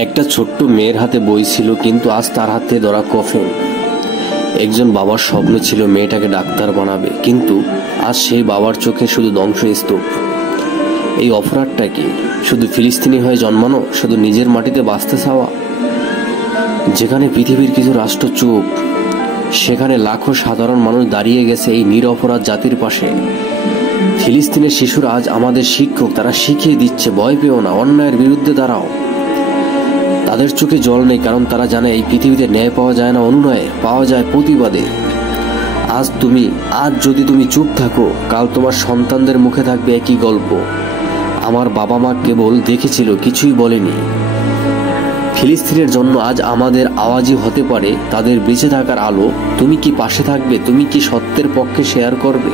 একটা ছোট্ট মেয়ের হাতে বই ছিল, কিন্তু আজ তার হাতে ধরা কফিন। একজন বাবার স্বপ্ন ছিল মেয়েটাকে ডাক্তার বানাবে, কিন্তু আজ সেই বাবার চোখে শুধু ধ্বংসস্তূপ। এই অপরাধটা কি? শুধু ফিলিস্তিনি হয়ে জন্মানো, শুধু নিজের মাটিতে বাঁচতে চাওয়া। যেখানে পৃথিবীর কিছু রাষ্ট্র চুপ, সেখানে লাখো সাধারণ মানুষ দাঁড়িয়ে গেছে এই নিরপরাধ জাতির পাশে। ফিলিস্তিনের শিশুরা আজ আমাদের শিক্ষক, তারা শিখিয়ে দিচ্ছে ভয় পেও না, অন্যায়ের বিরুদ্ধে দাঁড়াও। তাদের চোখে জল নেই, কারণ তারা জানে এই পৃথিবীতে ন্যায় পাওয়া যায় না অনুনয়ে, পাওয়া যায় প্রতিবাদে। আজ যদি তুমি চুপ থাকো, কাল তোমার সন্তানদের মুখে থাকবে একই গল্প। আমার বাবা মা কেবল দেখেছিল, কিছুই বলেনি। ফিলিস্তিনের জন্য আজ আমাদের আওয়াজই হতে পারে তাদের বেঁচে থাকার আলো। তুমি কি পাশে থাকবে? তুমি কি সত্যের পক্ষে শেয়ার করবে?